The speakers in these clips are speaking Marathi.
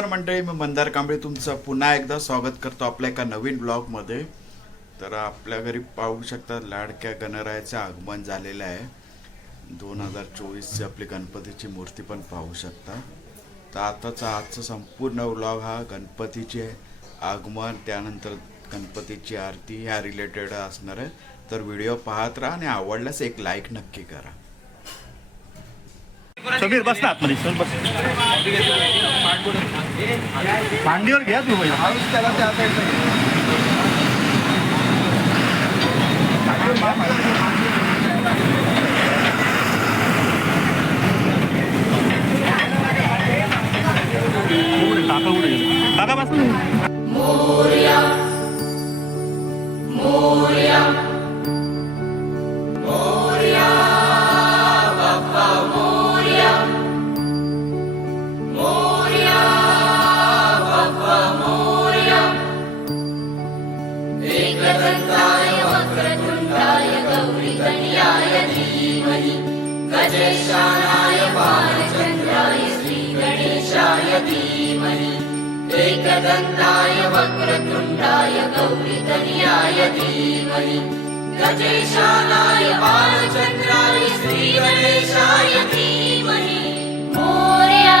नमस्कार मंडळी मी मंदार कांबळे तुमचं पुन्हा एकदा स्वागत करतो आपल्या एका नवीन ब्लॉगमध्ये. तर आपल्या घरी पाहू शकता लाडक्या गणरायाचं आगमन झालेलं आहे. दोन हजार चोवीसची आपली गणपतीची मूर्ती पण पाहू शकता. तर आताचा आजचा संपूर्ण व्लॉग हा गणपतीचे आगमन त्यानंतर गणपतीची आरती ह्या रिलेटेड असणार आहे. तर व्हिडिओ पाहत राहा आणि आवडल्यास एक लाईक नक्की करा. समीर बस ना आतमध्ये चल बस. मांडीवर घ्या तू पहिला. काका उडे काका बस. गजेशानाय बालचन्द्राय श्रीगणेशाय धीमहि। एकदन्ताय वक्रतुण्डाय गौरीकन्याय धीमहि। गजेशानाय बालचन्द्राय श्रीगणेशाय धीमहि। मोर्या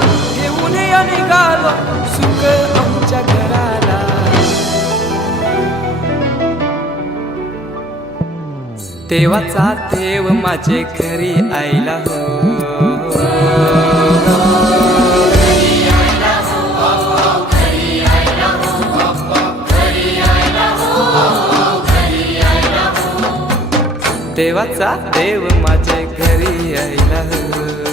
निघालो सुख आमच्या घराला. देवाचा देव माझे घरी आईला हो. देवाचा देव माझे घरी आईला हो.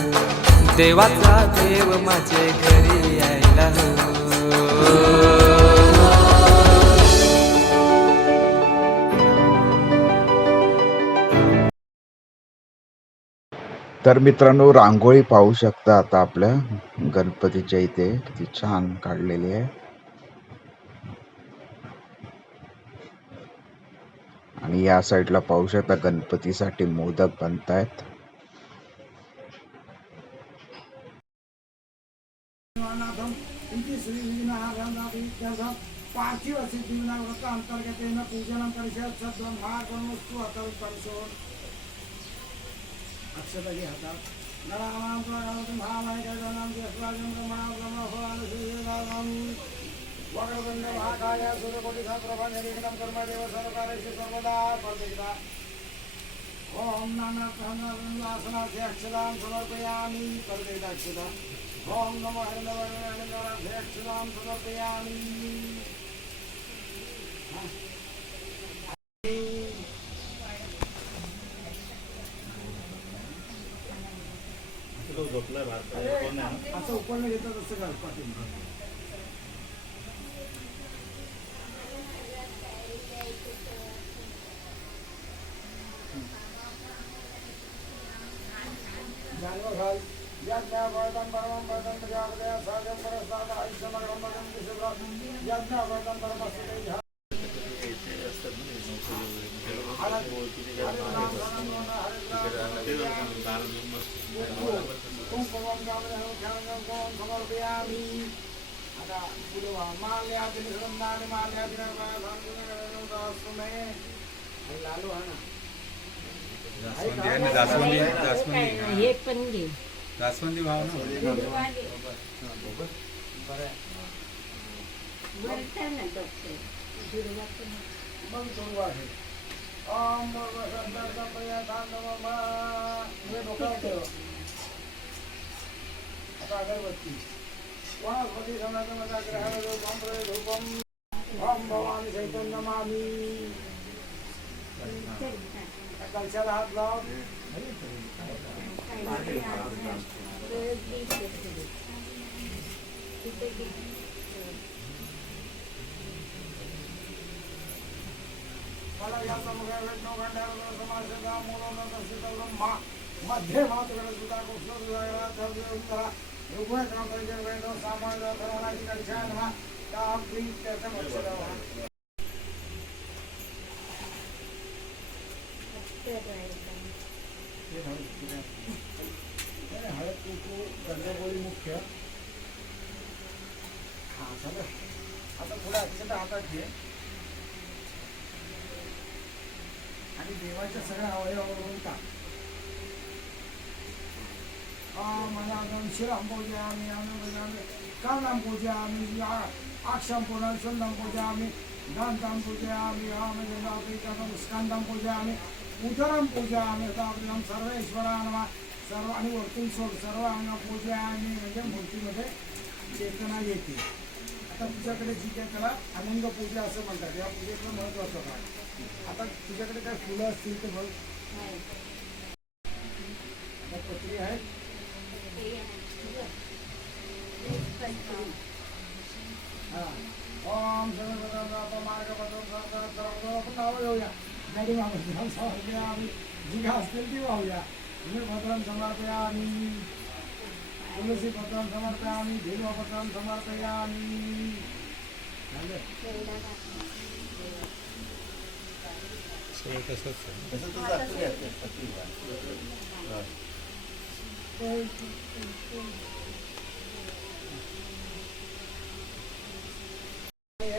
देवाचा देव माझे घरी यायला हो तर मित्रांनो रांगोळी पाहू शकता आता आपल्या. गणपतीच्या इथे किती छान काढलेली आहे. आणि या साईडला पाहू शकता गणपतीसाठी मोदक बनतायत पार्थिव सिद्धिविनायक अंतर्गतेन पूजनं करिष्यत् सद्ब्रह्मार्पणमस्तु अतः परिशोध अक्षता घे हातात. नराणां प्रणामं भावाय ब्रह्मणा महाकाय कर्म देव सर्वदा प्रत्येकदा ॐ नानासनास्य अक्षतां समर्पयामि प्रत्येकदा अक्षता ॐ नमो हरिणवर्णास्य अक्षतां समर्पयामि. असं उपरणं घेतात असं काय पाटील जानवर घाल यज्ञावर्धन परमं वर्धन प्रजापतया साजं परस्ताद आयुष्यमग्रं भगं विशुभ्रं यज्ञावर्धन परमस्तुते ध्यान कुंकुमं गामनं ध्यानं गों समर्पयामि आता पुढे वा माल्यादिन सुगंधानि माल्यादिन वासु मे आणि लालू हा ना जास्वंदी आहे जास्वंदी हे पण घे जास्वंदी भाव ना बरं ना डॉक्टर दुर्वा पण मग सुरू आहे ओम संतर्पया तांडव हे डोक्यावर ठेव आता अगरबत्ती वनस्पती समर्थमदाग्रहण रूपं प्रयोगरूपम् ॐ भवानी सहितं नमामि। कलशाला हात लाव मला या समुद्र विष्णू खंडारमध्ये कृष्ण धर्म उत्तरा रुग्ण सामान्य धर्मराजी कलशान हा ताप बीज त्याचा मक्षरावा हळद गंधगोळी मुख्य. हा झालं. आता पुढे अक्षता हातात घे. आणि देवाच्या सगळ्या अवयवावरून टाक. मनागम शिरम पूजयामि अनुगजामि कर्णं पूजयामि अक्षं पुनः शुण्डं आम्ही दन्तं पूजयामि आमजनापिकं स्कन्दं पूजयामि उदरं पूजयामि तावृतं सर्वेश्वरा नमः सर्व आणि वरतून सोड सर्व अंग पूजयामि म्हणजे मूर्तीमध्ये चेतना येते आता तुझ्याकडे जी काय त्याला अनंग पूजा असं म्हणतात या पूजेचं महत्त्वाचं काय आता तुझ्याकडे काय फुलं असतील तर बघ आता पत्री आहेत हा. ओम घेऊया गाडी समर्पया आम्ही जी काय असतील ती वाहूया भद्रम समर्पयामी तुलसी पत्रम समर्पयामी धीर्वपत्रम समर्पयामी झालं सगळं तसंच आहे. हे गंधर्वां करतां रक्षणं मर्मं पदे द्रौपदीला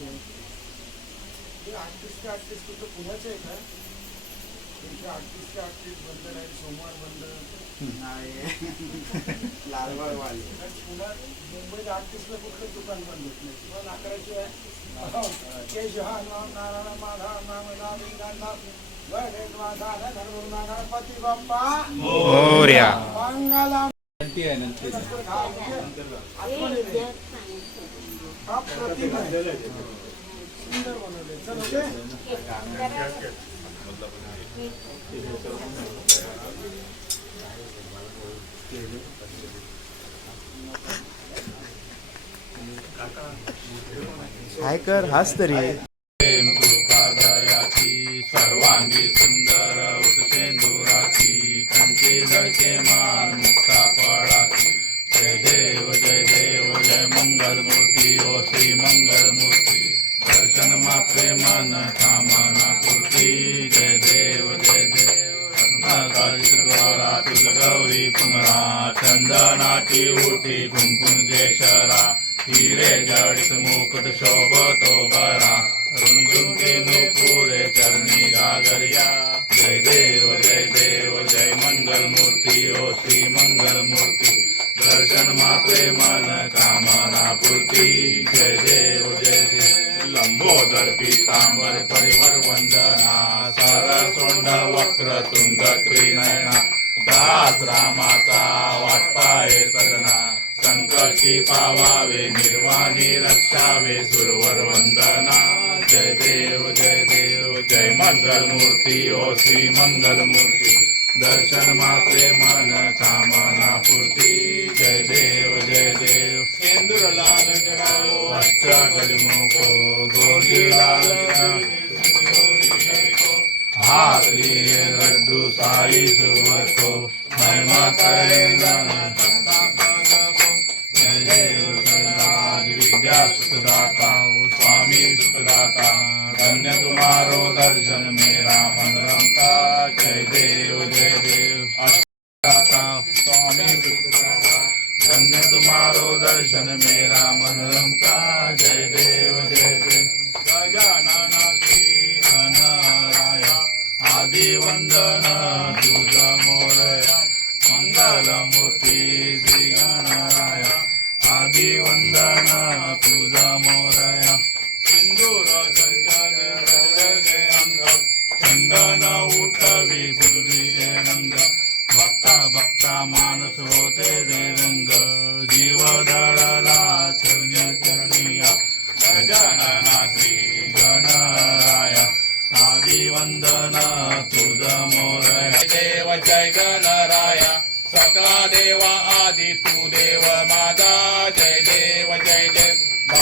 हे अडतीस ते अडतीस तुझं पुण्याचे आहे का? तुमचे अडतीस ते अडतीस बंद नाही सोमवार बंद? लालबाग वाले पुण्यात मुंबईत अडतीसला कुठलं दुकान बंद होत नाही. किंवा नाकराशिवाय केशहा नाम नारायण माधा नाम नाम नाम गणपती बाप्पा मोर्या मंगलम नंती आहे. सुंदर बनवले चल काय कर हाच तरी सर्वांगी सुंदर उत्सेंदुराची कंची लडके मान मंगल मूर्ती ओ श्री मंगल मूर्ती दर्शन मात्रे मन कामना पूर्ती जय देव जय देव. तुझ गौरी पुनरा चंदनाची उठी कुंकुम केशरा हिरे जडित मुकुट शोभतो बरा. वक्र तुंग त्रिनयना. दास रामाचा वाटपाये सदना संकटी पावावे निर्वाणी रक्षावे सुरवर वंदना. जय देव जय देव जय मंगल मूर्ती ओ श्री मंगल मूर्ती दर्शन मात्रे मन कामना पूर्ती. जय देव जय देव. सिंदूर लाल चढ़ाओ. अष्टा गजमुखो गोरी लाल हाथ लड्डू साई सुवतो महिमा करे जय देव गणराज विद्या सुखदाता स्वामी सुखदाता धन्य तुम्हारो दर्शन मेरा मन रमता जय देव जय देव अष्टाता स्वामी सुखदाता धन्य तुम्हारो दर्शन मेरा मन रमता जय देव जय देव गजानन वंदन तुझ मोरया मंगल मूर्ती श्री गणराया. आदि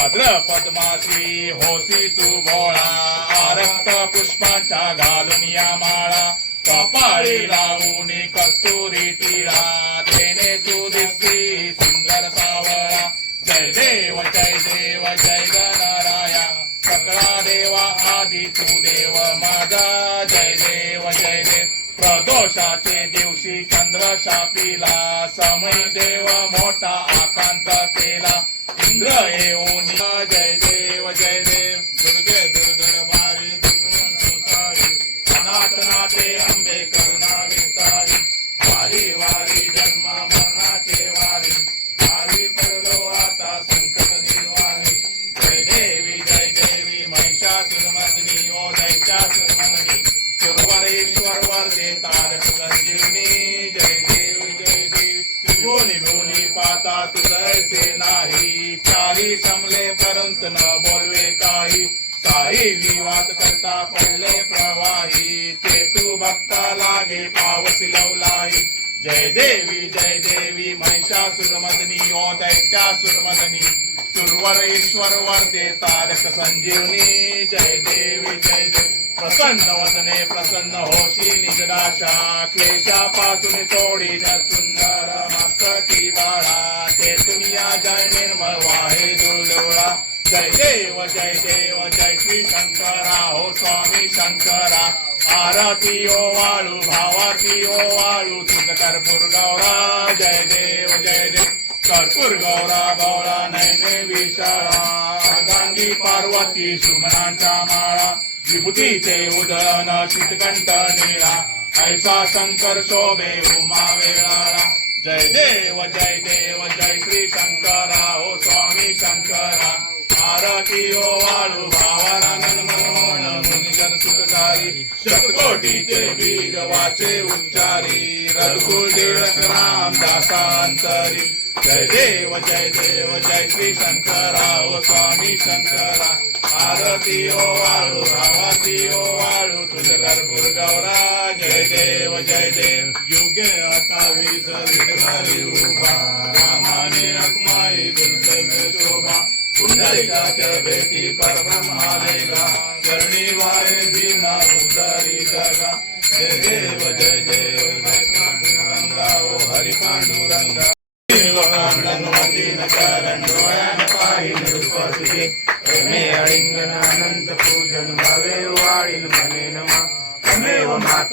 भाद्रपद पद्मासी होसी तू भोळा आरक्त पुष्पांच्या घालून या माळा कपाळी लावून कस्तुरी टिळा तेने तू दिसती सुंदर सावळा. जय देव जय देव जय गणराया सकळा देवा आदि तू देव माझा. जय देव जय देव प्रदोषाचे दिवशी चंद्र शापिला समय देव मोठा आकांत केला. इंद्र येऊन जय देव जय तुझसे नाही. चारी समले परंतु न बोलवे काही. साई विवाद करता पडले प्रवाही. ते तू भक्ता लागे पावस लवलाई जय देवी जय देवी महिषासुरमदनी ओ दैत्यासुरमदनी सुरवरेश्वर वरदे तारक संजीवनी. जय देवी जय देवी प्रसन्न वदने प्रसन्न होशी निजदाशा क्लेशापासून सोडीन सुंदर मस्तकी बाळा जय देव जय देव जय श्री शंकरा हो स्वामी शंकरा. आरती ओ वाळू भावाती ओ वाळू तुझ कर्पूर गौरा जय देव जय देव. कर्पूर गौरा गौरा नैने विशाळा. गांधी पार्वती सुमनांच्या माळा. विभूतीचे उदळण शीतकंठ निळा. ऐसा शंकर शोभे उमा वेळाळा. जय देव जय देव. बीज उच्चारी रघुकुल टिळक रामदासांतरी. जय देव जय देव जय श्री शंकराव स्वामी शंकरा. आरती ओ वाळू भावाती ओ वाळू तुझ कर्पूर गौरा. जय देव जय देव योग्य अठ्ठावीस विधवारी उभा. रामाने रखमाई गुंतव्य शोभा पुंडलिकाच्या भेटी परब्रह्मा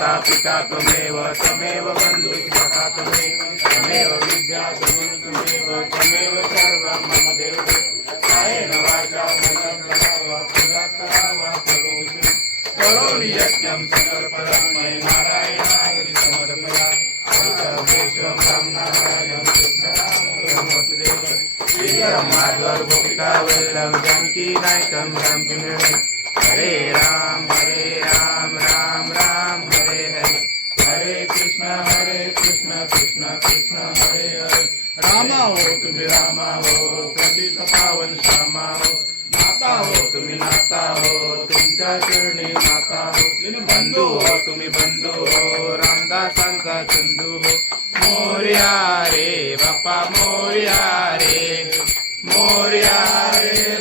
माता पिता त्वमेव तमेव बंधु सखा त्वमेव तमेव विद्या त्वमेव त्वमेव सर्वं मम देव कायेन वाचा मनः करावा पूजा करावा करोतु करोमि यज्ञं सकल मयि नारायणाय समर्पया। अमृतमेश्वरं रामनारायणं कृष्णरामं वसुदेवं श्रीराम माधव वल्लभ जानकी नायकं रामचंद्र कृष्ण कृष्ण हरे हरे. रामा हो तुम्ही रामा हो पतित पावन श्यामा हो. नाता हो तुम्ही नाता हो तुमच्या चरणी माता हो. बंधू हो तुम्ही बंधू हो रामदासांचा चंदू हो. मोर्या रे बापा मोर्या रे. मोर्या रे